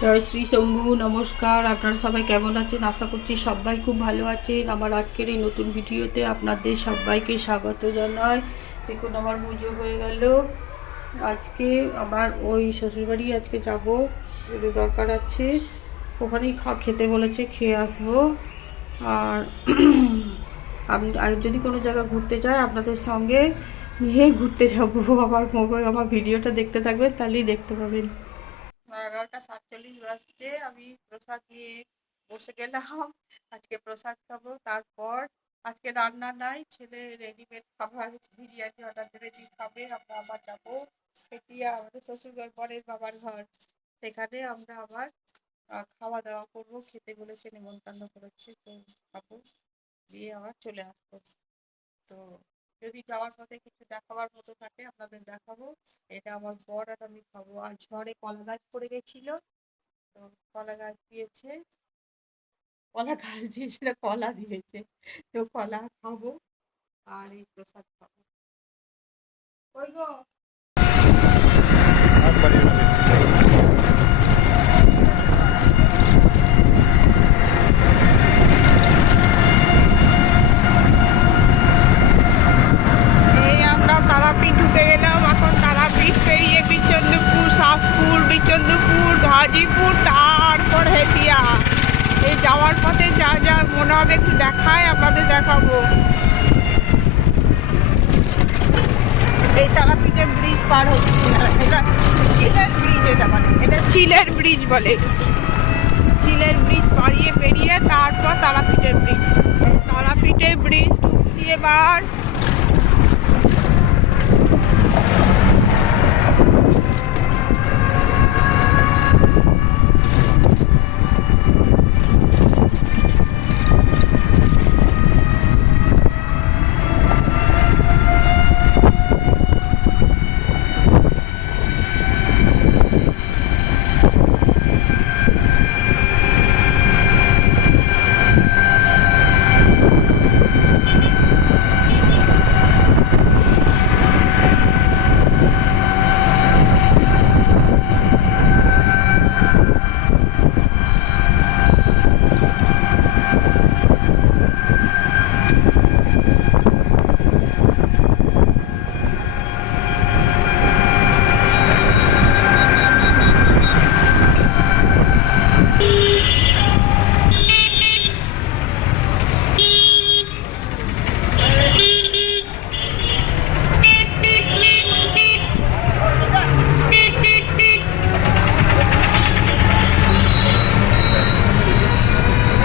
জয় শ্রী শম্ভু, নমস্কার। আপনারা সবাই কেমন আছেন? আশা করছি সবাই খুব ভালো আছেন। আমার আজকের এই নতুন ভিডিওতে আপনাদের সবাইকে স্বাগত জানাই। দেখুন, আমার পুজো হয়ে গেল। আজকে আমার ওই শ্বশুরবাড়ি আজকে যাব। একটু দরকার আছে। ওখানেই খেতে বলেছে, খেয়ে আসব। আর আর যদি কোনো জায়গা ঘুরতে যায় আপনাদের সঙ্গে, নিয়ে ঘুরতে যাব। আমার মোবাইল আমার ভিডিওটা দেখতে থাকবেন, তাহলেই দেখতে পাবেন। এগারোটা সাতচল্লিশ বাজছে আমি প্রসাদ নিয়ে বসে গেলাম। আজকে প্রসাদ খাব, তারপর আজকে রান্না নাই, ছেলে রেডিমেড খাবার, বিরিয়ানি অর্ডার দিয়েছি খাবে, আমরা আবার যাব পেটিয়া আমাদের শ্বশুরঘর পরের বাবার ঘর। সেখানে আমরা আবার খাওয়া দাওয়া করব, খেতে বলেছে, নিমন্ত্রণ করেছে, তো খাব। দিয়ে আবার চলে আসব। তো যদি যাওয়ার পথে কিছু দেখাবার মতো থাকে, আপনাদের দেখাবো। এটা আমার বর আর আমি খাব। আর ঝড়ে কলা গাছ পড়ে গেছিল। তো কলা গাছ দিয়েছে। কলা গাছ দিয়েছিল, কলা দিয়েছে। তো কলা খাব আর এই প্রসাদ খাব। ওই গো এই আমরা তারাপীঠ ঢুকে গেলাম এখন তারাপীঠ পেরিয়ে বিচন্দ্রপুর শাসপুর বিচন্দ্রপুর গাজীপুর তারপর হেটিয়া এই যাওয়ার পথে যা যা মনে হবে, একটু দেখায় আপনাদের দেখাবো। এই তারাপীঠের ব্রিজ পার হচ্ছে এটা চিলের ব্রিজ এটা মানে এটা চিলের ব্রিজ বলে। চিলের ব্রিজ পাড়িয়ে পেরিয়ে তারপর তারাপীঠের ব্রিজ তারাপীঠের ব্রিজ ঢুকছি এবার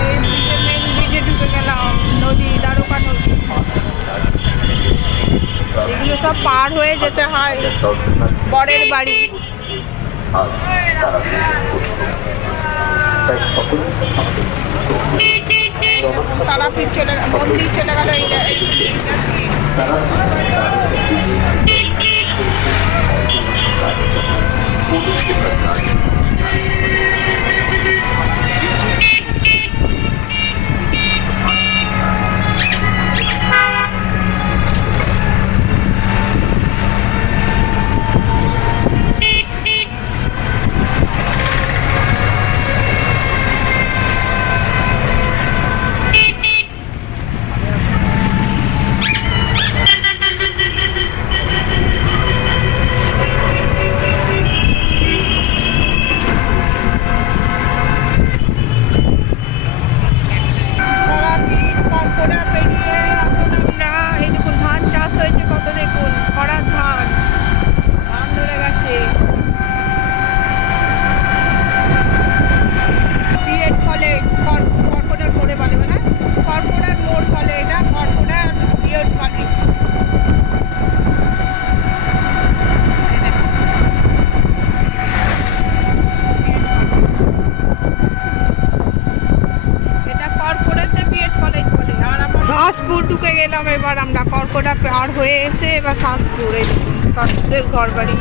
এই ব্রিজে মেন ব্রিজে ঢুকে গেলাম নদী দ্বারকা নদী এগুলো সব পার হয়ে যেতে হয় বরের বাড়ি। তারাপীঠ চলে মন্দির চলে গেল এইটা এই এইটা দিয়ে। তারাপীঠ কর্কড়া পেরিয়ে এখন আমরা এই দেখুন ধান চাষ হয়েছে কত দেখুন খরার ধান ধান ধরে গেছে বিএড কলেজ কর্কড়ার মোড়ে বলে না কর্কড়ার মোড় বলে এটা কর্কড়ার বিএড কলেজ এই দেখুন। এটা কর্পোরেটে বিএড কলেজ বলে আর আমরা শাসপুর ঢুকে গেলাম এবার আমরা পার হয়ে এসে এবার শাসপুর এই শাসপুরের ঘর বাড়ি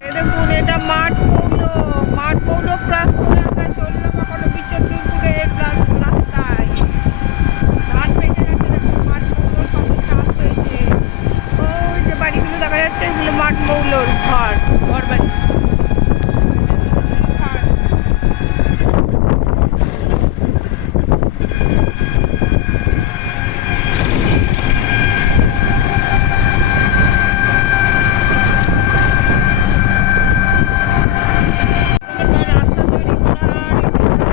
এই দেখুন এটা মাঠ পৌল মাঠ পৌল ক্রাস করে আমরা চললাম এখনও বিচন্দ্রপুরের রাস্তায় ধান পেকে গেছে দেখুন মাঠ পৌল কত চাষ হয়েছে ভাট মৌলর ঘর ঘর বাড়ি ভাট। এবার রাস্তা তৈরি করার সমস্ত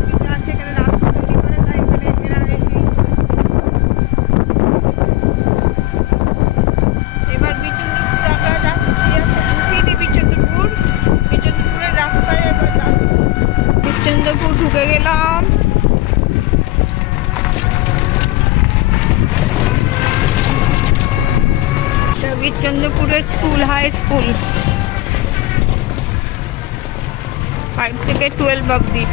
কিছু আছে এখানে রাস্তা তৈরি করে তাই এখানে এরা রেখে এবার বিচন্দ্রপুর আমরা যাচ্ছি এখন ঢুকিনি বিচন্দ্রপুর বিচন্দ্রপুরের রাস্তায় এবার যাচ্ছি বিচন্দ্রপুর ঢুকে গেলাম। জগিরচন্দ্রপুরের স্কুল হাই স্কুল। ফাইভ থেকে টুয়েলভ অব্দি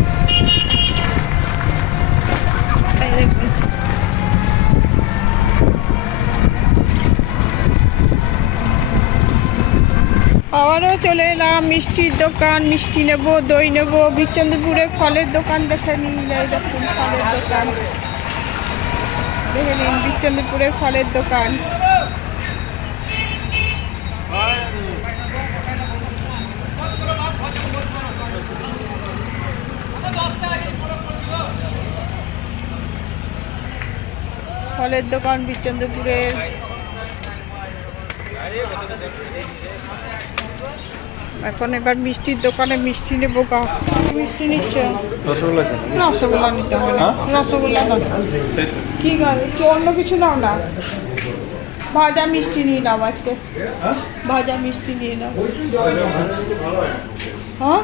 আবারও চলে এলাম, মিষ্টির দোকান, মিষ্টি নেব, দই নেব। বিচন্দ্রপুরে ফলের দোকান দেখে নিন দেখুন ফলের দোকান। দেখে নিন বিচন্দ্রপুরের ফলের দোকান। ফলের দোকান বিচন্দ্রপুরের এখন এবার মিষ্টির দোকানে মিষ্টি নেব কা মিষ্টি নিচ্ছ রসগোল্লা রসগোল্লা নিতে হবে না। রসগোল্লা না। কি গান কি অন্য কিছু নাও না? ভাজা মিষ্টি নিয়ে নাও আজকে। ভাজা মিষ্টি নিয়ে নাও। হ্যাঁ?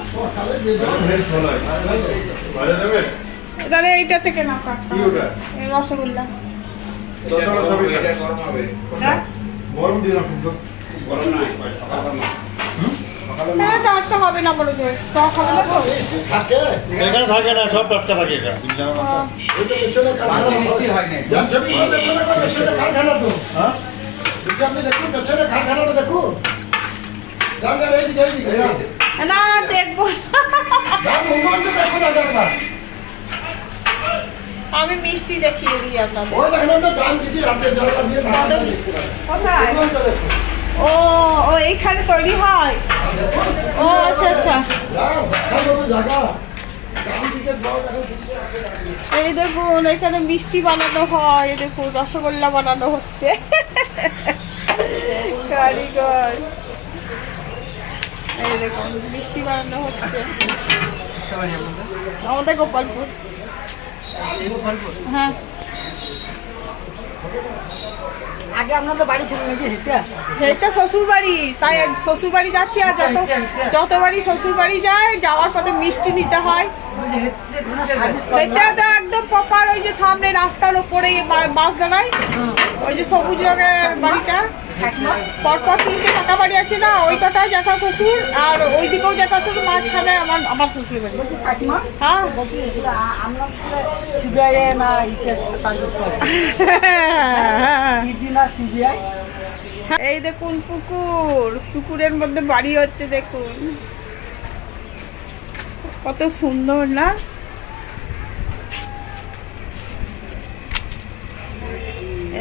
তাহলে এইটা থেকে না রসগোল্লা। রসগোল্লা সবই হ্যাঁ? গরম দিন কিন্তু। হ্যাঁ টাটকা হবে না বলে যে টক হবে না তো। এখানে থাকে না সব টাটকা থাকে এখানে। না? দেখব আমি মিষ্টি দেখিয়ে দিই কোথায়? দেখুন। ও ও, এইখানে তৈরি হয়। ও আচ্ছা আচ্ছা। এই দেখুন, এখানে মিষ্টি বানানো হয় দেখুন, রসগোল্লা বানানো হচ্ছে। কারিগর। এই দেখুন, মিষ্টি বানানো হচ্ছে। আমাদের গোপালপুর। হ্যাঁ। আগে আপনাদের বাড়ি ছিল নাকি এটা শ্বশুর বাড়ি তাই শ্বশুর বাড়ি যাচ্ছি আর যত যতবারই শ্বশুর বাড়ি যায় যাওয়ার পথে মিষ্টি নিতে হয়। এটা তো একদম প্রপার ওই যে সামনে রাস্তার ওপরে বাস দাঁড়ায় ওই যে সবুজ রঙের বাড়িটা। পরপর তিনটে টাকা বাড়ি আছে না ওই কটা জ্যাঠা শ্বশুর আর ওই দিকেও জ্যাঠা শ্বশুর মাঝখানে আমার আমার শ্বশুর বাড়ি হ্যাঁ? না সিবিআই। এই দেখুন পুকুর পুকুরের মধ্যে বাড়ি হচ্ছে দেখুন। কত সুন্দর না?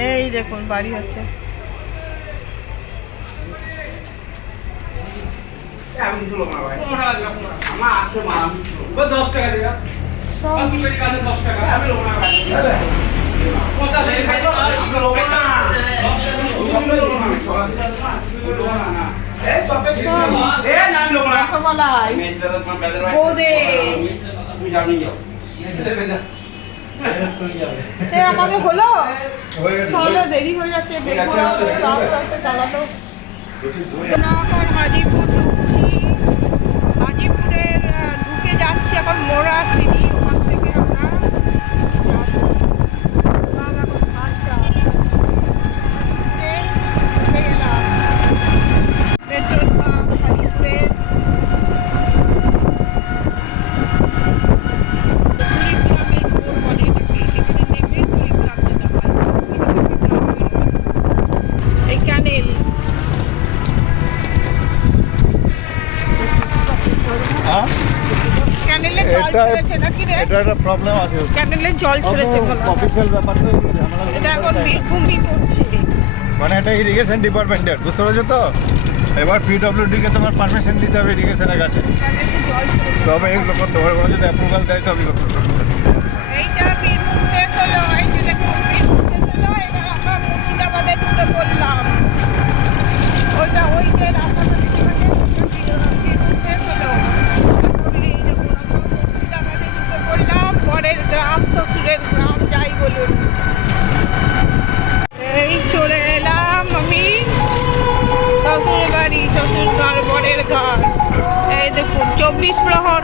এই দেখুন বাড়ি হচ্ছে। আমাদের হলো দেরি হয়ে যাচ্ছে আস্তে আস্তে চালাতো। হাজিপুর ঢুকছি হাজিপুরের আহ, ঢুকে যাচ্ছি এখন মোড়া সিঁড়ি এটা একটা প্রবলেম আছে। ক্যান্ডেলের জল ছেড়েছে অফিসিয়াল ব্যাপার তো এটা এখন বীরভূমি করছে মানে এটা ইরিগেশন ডিপার্টমেন্টের বুঝতে পারছ তো? এবার পিডব্লিউডি কে তোমার পারমিশন দিতে হবে ইরিগেশনের কাছে। তবে এগুলো করতে পারবে ওরা যদি অ্যাপ্রুভাল দেয় তবে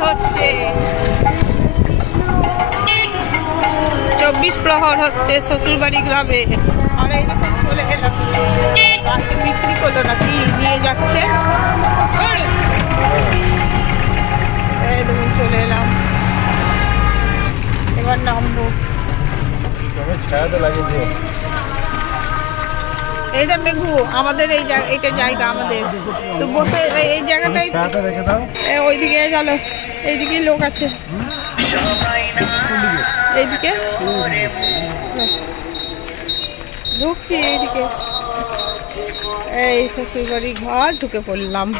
হচ্ছে। চব্বিশ প্রহর হচ্ছে শ্বশুরবাড়ি গ্রামে। আর এইরকম চলে এলাম বিক্রি করল নাকি? নিয়ে যাচ্ছে। চলে এলাম। এবার নামবো। এই দেখ মেঘু আমাদের এই এইটা জায়গা আমাদের। তো বসে এই- জায়গাটাই ওইদিকে চলো। এইদিকে লোক আছে। এইদিকে? ঢুকছি এইদিকে। এই শ্বশুর বাড়ি ঘর, ঢুকে পড়লাম।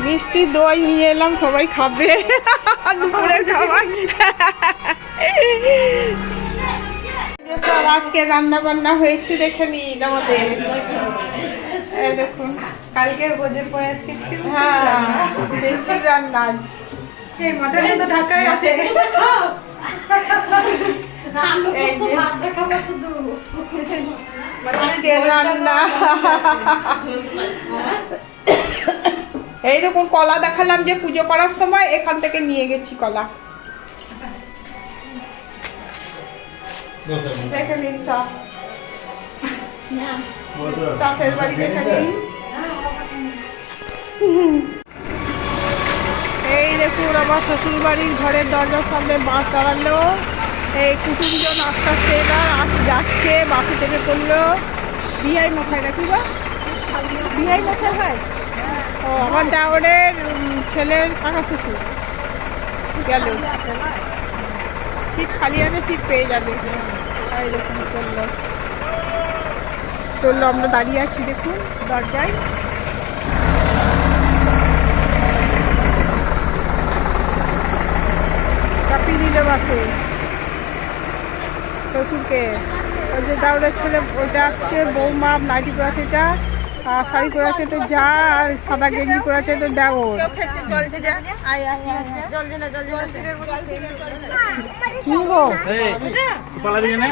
মিষ্টি দই নিয়ে এলাম, সবাই খাবে। দুপুরের খাবার। যে সব আজকে রান্না বান্না হয়েছে দেখে নিন আমাদের। এই দেখুন কালকের ভোজের পরে আজকে হ্যাঁ রান্না আজ। এই মটন তো ঢাকায় আছে। এই দেখুন কলা দেখালাম যে পুজো করার সময় এখান থেকে নিয়ে গেছি কলা। দেখে নিন সব চাষের বাড়ি দেখে নিন এই দেখুন আমার শ্বশুর বাড়ির ঘরের দরজার সামনে বাস দাঁড়াল। এই কুটুমজন আস্তে আস্তে এবার আস যাচ্ছে বাসে চেপে পড়ল বিহাই মশাই নাকি বা বিআই মশাই হয়? ও আমার দেওয়ারের ছেলের কাকা শ্বশুর। গেল। সিট খালি আছে সিট পেয়ে যাবে। দেখুন, চলল। চলল, আমরা দাঁড়িয়ে আছি, দেখুন, দরজায়। চাপিয়ে দিল বাসে। শ্বশুরকে। ওই যে দাউদের ছেলে, ওইটা আসছে, বৌমা, নাইটি আছে, এটা আর শাড়ি পরে আছে তো যা আর সাদা গেঞ্জি পরে আছে তো দেওর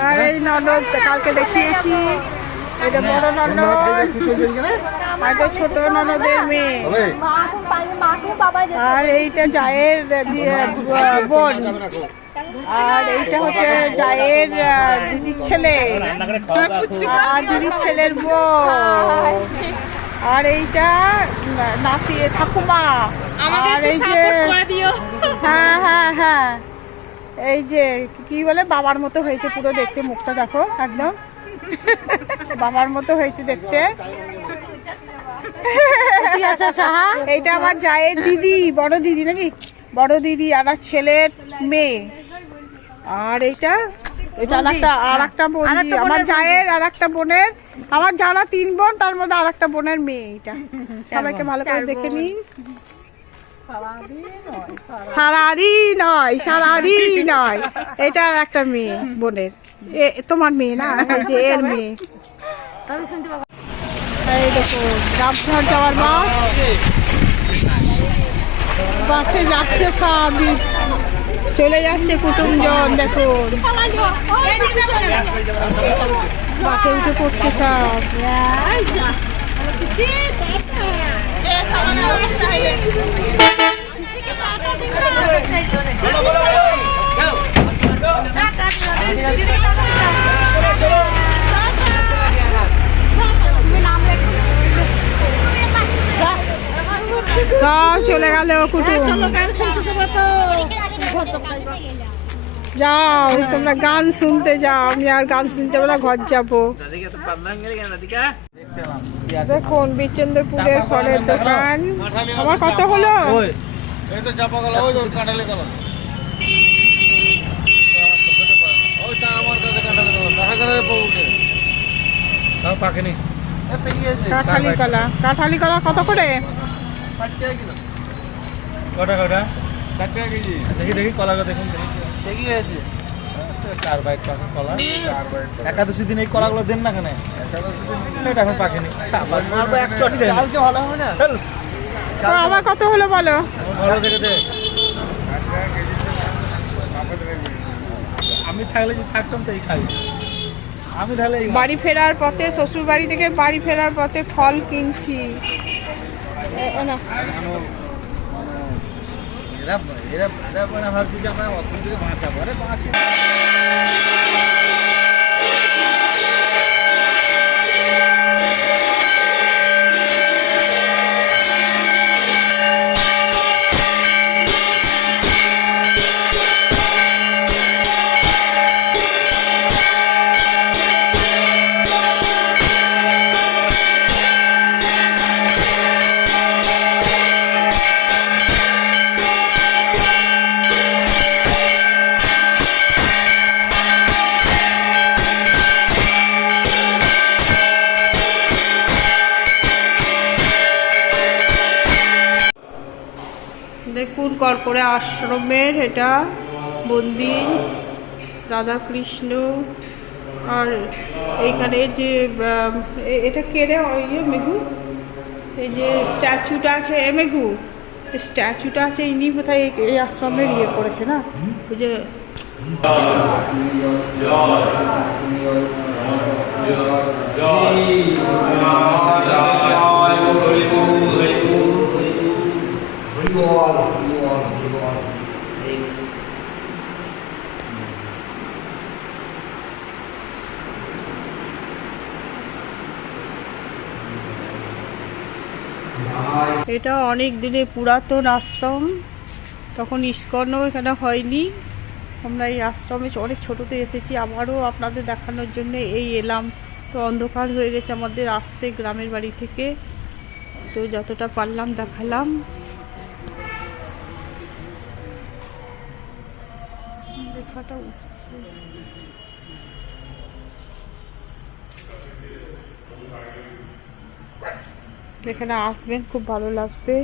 আর এই ননদ কালকে দেখিয়েছি। এটা বড় ননদ। আর এটা ছোট ননদের মেয়ে। আর এইটা জায়ের দিয়ে বোন আর এইটা হচ্ছে জায়ের দিদির ছেলে। আর দিদির ছেলের বউ। আর এইটা নাতি ঠাকুমা। আর এই যে হ্যাঁ হ্যাঁ হ্যাঁ। এই যে কি বলে? বাবার মতো হয়েছে পুরো দেখতে মুখটা দেখো একদম। বাবার মতো হয়েছে দেখতে। এইটা আমার জায়ের দিদি বড় দিদি নাকি? বড় দিদি আর আর ছেলের মেয়ে। আর এইটা এটা আর একটা আর একটা বোন আমার জায়ের বোনের। আমার যারা তিন বোন তার মধ্যে বোনের মেয়ে এটা সবাইকে ভালো করে দেখে নয় নয়। এটা আর একটা মেয়ে বোনের। এ তোমার মেয়ে না? এই যে এর মেয়ে। এই দেখো যাওয়ার বাস বাসে যাচ্ছে সব চলে যাচ্ছে কুটুমজন দেখুন বাসে উঠে পড়ছে সব। সব চলে গেল কুটুম। যাও তোমরা গান শুনতে যাও। আমি আর গান শুনতে যাব না ঘর যাব। দেখুন বিচন্দ্রপুরের ফলের দোকান। আমার কত হলো? কাঁঠালি কলা কাঁঠালি কলা। দেখা করে পৌঁছে তাও পাকেনি। কাঁঠালি কলা। কাঁঠালি কলা কত করে? কটা কটা? দেখি দেখি কলাটা দেখুন দেখি। চার বাইক পাকা কলা। একাদশী দিন এই কলাগুলো দেন না কেন? এটা এখন পাকেনি আবার মারবো এক কত হলো বলো? ভালো দেখে দে। আমি থাকলে যদি থাকতাম তো এই খাই। আমি তাহলে বাড়ি ফেরার পথে শ্বশুর বাড়ি থেকে বাড়ি ফেরার পথে ফল কিনছি। নাও। এরা এরা এরা ভাবছি যে আমরা অর্থনীতি থেকে বাঁচাবো। আরে বাঁচি আশ্রমের এটা মন্দির রাধাকৃষ্ণ, আর এইখানে যে এটা কে রে? ওই যে মেঘু? এই যে স্ট্যাচুটা আছে, এ মেঘু? স্ট্যাচুটা আছে, ইনি কোথায় এই আশ্রমের ইয়ে করেছে না? ওই যে এটা অনেক দিনের পুরাতন আশ্রম। তখন ইস্কনও এখানে হয়নি। আমরা এই আশ্রমে অনেক ছোটোতে এসেছি। আবারও আপনাদের দেখানোর জন্য এই এলাম। তো অন্ধকার হয়ে গেছে আমাদের আসতে গ্রামের বাড়ি থেকে। তো যতটা পারলাম দেখালাম। লেখাটা এখানে আসবেন খুব ভালো লাগবে।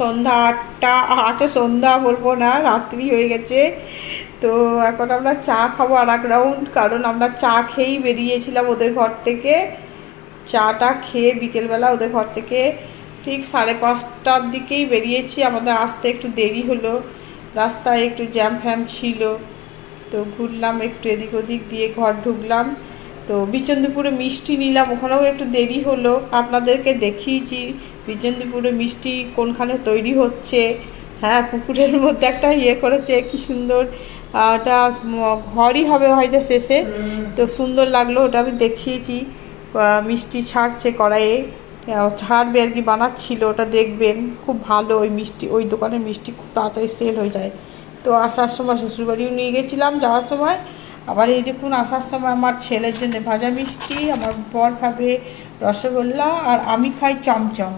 সন্ধ্যা আটটা, আটে সন্ধ্যা বলব না, রাত্রি হয়ে গেছে। তো এখন আমরা চা খাব আর এক রাউন্ড কারণ আমরা চা খেয়েই বেরিয়েছিলাম ওদের ঘর থেকে। চাটা খেয়ে বিকেলবেলা ওদের ঘর থেকে ঠিক সাড়ে পাঁচটার দিকেই বেরিয়েছি। আমাদের আসতে একটু দেরি হলো, রাস্তায় একটু জ্যাম ফ্যাম ছিল। তো ঘুরলাম একটু এদিক ওদিক দিয়ে, ঘর ঢুকলাম। তো বিচন্দিপুরে মিষ্টি নিলাম, ওখানেও একটু দেরি হলো। আপনাদেরকে দেখিয়েছি, বিচন্দিপুরে মিষ্টি কোনখানে তৈরি হচ্ছে। হ্যাঁ পুকুরের মধ্যে একটা ইয়ে করেছে, কি সুন্দর ওটা ঘরই হবে হয়তো শেষে। তো সুন্দর লাগল, ওটা আমি দেখিয়েছি। মিষ্টি ছাড়ছে কড়াইয়ে। ছাড়বে আর কি, বানাচ্ছিল, ওটা দেখবেন। খুব ভালো ওই মিষ্টি, ওই দোকানের মিষ্টি খুব তাড়াতাড়ি সেল হয়ে যায়। তো আসার সময় শ্বশুরবাড়িও নিয়ে গেছিলাম যাওয়ার সময়। আবার এই দেখুন, আসার সময় আমার ছেলের জন্য ভাজা মিষ্টি, আমার বর খাবে রসগোল্লা, আর আমি খাই চমচম।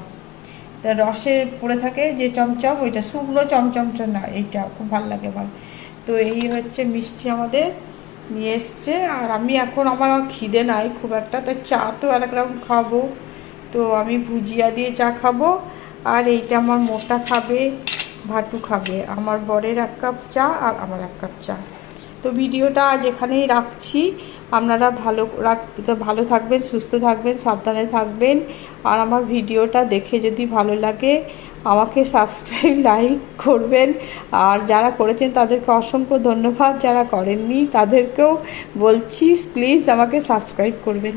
তা রসে পড়ে থাকে যে চমচম, ওইটা শুকনো চমচমটা না, এইটা খুব ভালো লাগে আমার। তো এই হচ্ছে মিষ্টি আমাদের নিয়ে এসছে, আর আমি এখন আমার আর খিদে নাই খুব একটা তাই চা তো আর এক রকম খাব। তো আমি ভুজিয়া দিয়ে চা খাব, আর এইটা আমার মোটা খাবে, ভাটু খাবে। আমার বরের এক কাপ চা, আর আমার এক কাপ চা। তো ভিডিওটা আজ এখানেই রাখছি। আপনারা ভালো রাখ ভালো থাকবেন, সুস্থ থাকবেন, সাবধানে থাকবেন। আর আমার ভিডিওটা দেখে যদি ভালো লাগে, আমাকে সাবস্ক্রাইব, লাইক করবেন। আর যারা করেছেন তাদেরকে অসংখ্য ধন্যবাদ, যারা করেননি তাদেরকেও বলছি, প্লিজ আমাকে সাবস্ক্রাইব করবেন।